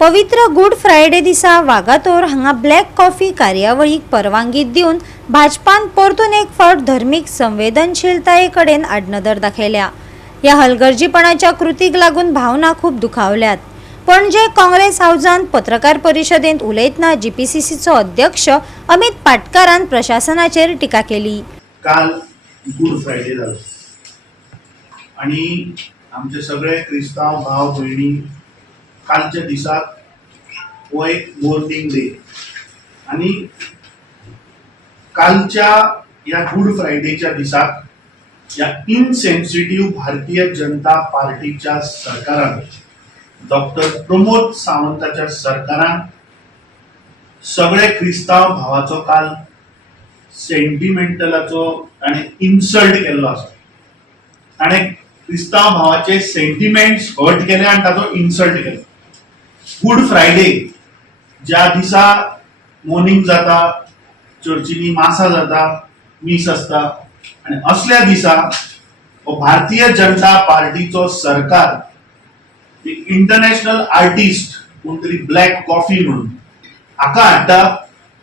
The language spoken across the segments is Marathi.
पवित्र गुड फ्रायडे दिसा वागातोर हांगा ब्लॅक कॉफी कार्यावळीक परवानगी दिवन भाजपान परतून एक फावट धर्मीक संवेदनशीलताये कडेन आडनदर दाखयल्या। ह्या हलगर्जीपणाच्या कृतीक लागून भावना खूब दुखावल्यात। पणजे काँग्रेस हाऊसांत पत्रकार परिशदेंत उलयतना जीपीसीसीचो अध्यक्ष अमित पाटकारान प्रशासनाचेर टिका केली। काल गुड फ्रायडे जालो आणि आमचे सगळे क्रिस्तांव भाव भयणी कालच्या दिसाक हो एक मोर्निंग डे आणि कालच्या या गुड फ्रायडेच्या दिसाक या इनसेन्सिटिव्ह भारतीय जनता पार्टीच्या सरकारान डॉक्टर प्रमोद सावंताच्या सरकारान सगळे क्रिस्तांव भावाचो काल सेंटिमेंटलाचो आणि इन्सल्ट केल्लो आसा। ताणे क्रिस्तांव भावाचे सेंटिमेंट्स हर्ट केले आणि ताचो इन्सल्ट केलो। गुड फ्रायडे ज्या दिसा मॉर्निंग जाता, चर्चीनी मासा जाता, मीस असता आणि असल्या दिसा भारतीय जनता पार्टीचो सरकार एक इंटरनॅशनल आर्टिस्ट कोणतरी ब्लॅक कॉफी म्हणून हाका हाडटा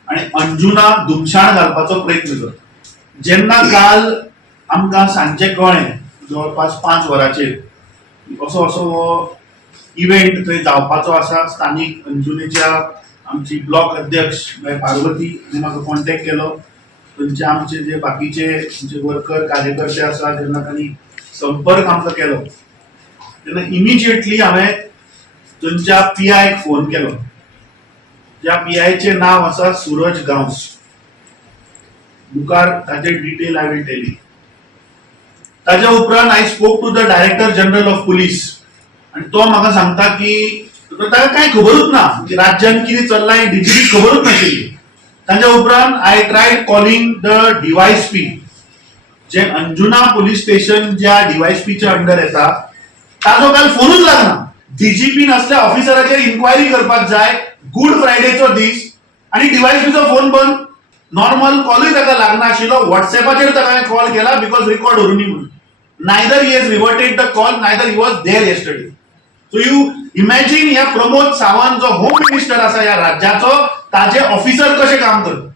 आणि अंजुना दुमशाण घालपाचो प्रयत्न करता। जेन्ना काल आमकां सांजचे कळ्ळें जवळपास 5 वरांचेर असो हो इव्हेंट थंय जावपाचो आसा, स्थानिक अंजुनेच्या आमची ब्लॉक अध्यक्ष पार्वती म्हाका कॉन्टॅक्ट केलो। थंयचे आमचे जे बाकीचे वर्कर कार्यकर्ते आसा जेन्ना तांणी संपर्क आमकां केलो तेन्ना इमिजिएटली हांवें थंयच्या पीआयक फोन केलो। त्या पीआयचे नाव आसा सूरज गांवस। मुखार ताचे detail I will tell you. ताच्या उपरांत I spoke to the director general of police आणि तो म्हाका सांगता की ताका कांय खबरूच ना की राज्यान कितें चल्लां हें डीजीपी खबरूच नाशिल्ली। ताच्या उपरांत I triad calling the DySP जे अंजुना पुलीस स्टेशन ज्या डीवायएसपीच्या अंडर येता ताजो काल फोनूच लागना। डीजीपी असल्या ऑफिसराचेर इन्क्वायरी करपाक जाय गुड फ्रायडेचो दीस आणि डीवायएसपीचो फोन बंद। नॉर्मल कॉलूय ताका लागना आशिल्लो। व्हॉट्सएपाचेर ताका कॉल केला बिकॉज रिकॉर्ड उरूनी म्हणून। Neither he has reverted the call neither he was there yesterday. So you imagine ह्या प्रमोद सावंत जो होम मिनिस्टर आसा ह्या राज्याचो ताजे ऑफिसर कशे काम करता।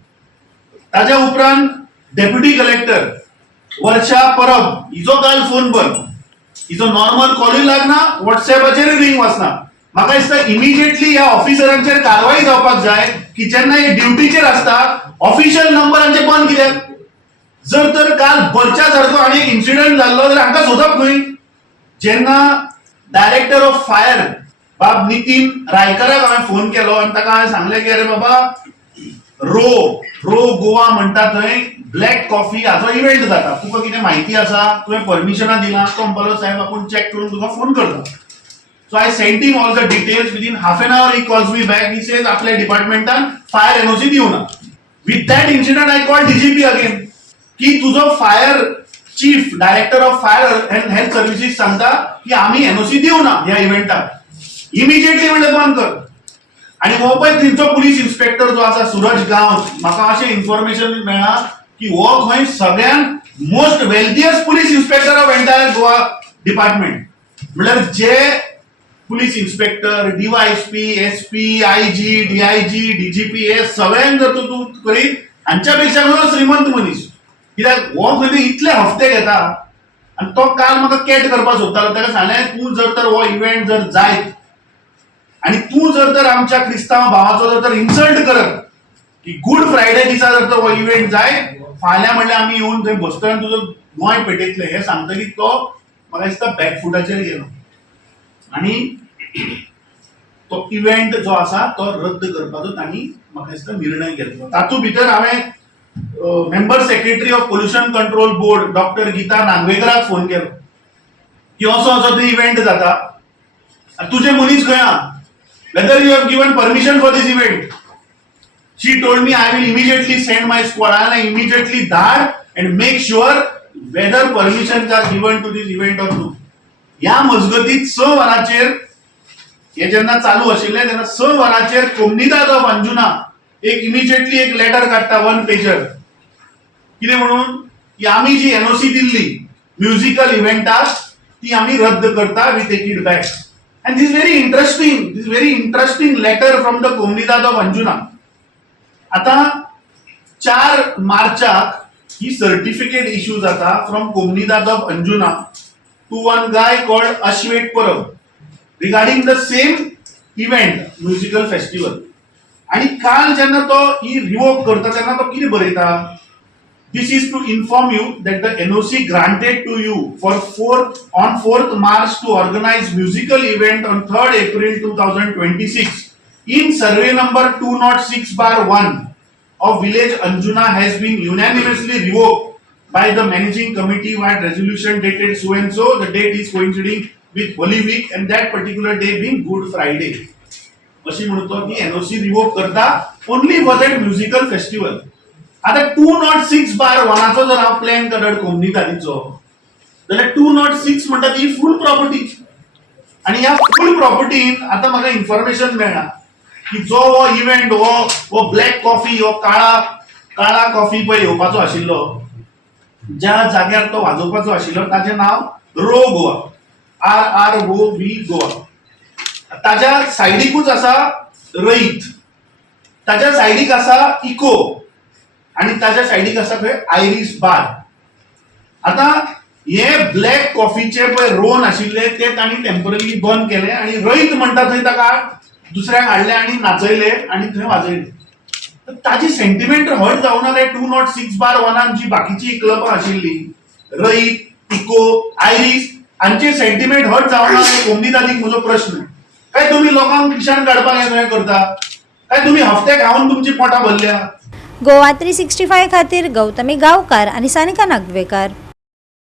ताच्या उपरांत डेप्युटी कलेक्टर वर्षा परब हिजो काल फोन बंद, हिजो नॉर्मल कॉलूय लागना, व्हॉट्सएपाचेर रिंग वचना। म्हाका दिसता इमिजिएटली ह्या ऑफिसरांचेर कारवाई जावपाक जाय की जेन्ना हे ड्युटीचेर आसता ऑफिशियल नंबरांचे बंद कित्याक। जर तर काल बरच्या सारको आनी एक इन्सिडंट जाल्लो जाल्यार हांकां सोदप न्हय। जेन्ना डायरेक्टर ऑफ फायर बाब नितीन रायकराक हांवें फोन केलो आनी ताका हांवें सांगलें की अरे बाबा रो गोवा म्हणटा थंय ब्लॅक कॉफी हाचो इव्हेंट जाता, तुका कितें म्हायती आसा, तुवें परमिशनां दिलां? तो म्हणपालो साहेब आपूण चॅक करून तुका फोन करता। So I sent him all the details. Within half an hour he calls me back. He says आपल्या डिपार्टमेंटान फायर एनओसी दिवना। With that incident I called DGP again की तुझो fire chief director of fire and health services सांगता की आम्ही एनओसी दिवना ह्या इव्हेंटाक। इमिजिएटली म्हणजे बंद कर। आणि हो पळय थंयचो पुलीस इन्स्पेक्टर जो आसा सूरज गांवस, म्हाका अशें इन्फॉर्मेशन मेळ्ळा की हो खंय सगळ्यात most wealthiest police inspector of entire Goa department. म्हळ्यार जे police inspector, DYSP, SP, IG, DIG, DGP हे सगळ्यांक जर तूं करीत हांच्या पेक्षा श्रीमंत मनीस। कित्याक हो खंय इतले हफ्ते घेता आनी तो काल म्हाका कॅट करपाक सोदतालो। ताका सांगलें तूं जर तर हो इव्हेंट जर जायत आणि तूं जर तर आमच्या क्रिस्तांव भावाचो जर तर इन्सल्ट करत की गुड फ्रायडे दिसा जर तर हो इव्हेंट जायत फाल्यां म्हणल्यार आमी येवन थंय बसतले आनी तुजो गोंय पेटयतले हे सांगतकीर तो म्हाका दिसता बॅकफुटाचेर गेलो आणि तो इव्हेंट जो आसा तो रद्द करपाचो तांणी म्हाका दिसता निर्णय घेतलो। तातूंत भितर हांवें member secretary of pollution control board doctor Geeta नागवेकराक फोन केलो की असो थंय इव्हेंट जाता, तुझे मनीस खंय आहा, whether you have given permission for this event. She told me I will immediately send my squad. I immediately धाड and make sure whether permissions are given to this event or no. ह्या मजगतीत 6 वरांचेर हे जेन्ना चालू आशिल्ले तेन्ना 6 वरांचेर कोमनीदाद ऑफ अंजुना एक इमिजिएटली एक लेटर काडटा 1 पेजर कितें म्हणून की आमी जी एनओसी दिल्ली म्युझिकल इव्हेंटाक ती आमी रद्द करता, we take it back. And this is very interesting letter from the Komnidad of Anjuna. आता 4 मार्चाक ही सर्टिफिकेट इश्यू जाता फ्रॉम कोमनीदाद of Anjuna to one guy called Ashwet Parab regarding the same event musical festival. आणि काल जेन्ना तो ही रिवोक करता तेन्ना तो कितें बरयता, this is to inform you that the NOC granted to you on 4th March to organize musical event on 3rd April 2026 in survey number 206/1 of village Anjuna has been unanimously revoked by the managing committee by resolution dated so and so. The date is coinciding with Holy Week and that particular day being Good Friday. अशी म्हणतो की NOC रिवोक करता only for that musical festival. आता 206/1 जर हांव प्लॅन करत कोमनीदादीचो जाल्यार 206 म्हणटा ती फूल प्रॉपर्टी. आणि ह्या फूल प्रॉपर्टीन आता म्हाका इन्फॉर्मेशन मेळ्ळा की जो हो इव्हेंट हो ब्लॅक कॉफी हो काळा कॉफी पळय येवपाचो आशिल्लो, ज्या जाग्यार तो वाजोवपाचो आशिल्लो ताचें नाव रो गोवा, RROV गोवा. ताज्या सायडीकूच आसा रईत, ताज्या सायडीक आसा इको आणि ताज्या सायडीक आसा खंय आयरिस बार. आता हे ब्लॅक कॉफीचे पळय रोन आशिल्ले ते तांणी टेम्पररी बंद केले आणि रईत म्हणटा थंय ताका दुसऱ्याक हाडले आणि नाचयले आणि थंय वाजयले. ताजी सेंटिमेंट हर्ट जावना रे 206/1 जी बाकीची क्लबां आशिल्ली रईत, इको, आयरिस हांचे सेंटिमेंट हर्ट जावना रे कोमनीदादीक म्हजो प्रश्न. काय तुम्ही लोकांक किशान काडपाक हे करता, काय तुम्ही हफ्ते खावन तुमची पोटां भरल्या. गोवा 365 खातीर गौतमी गांवकार आनी सानिका नागवेकर.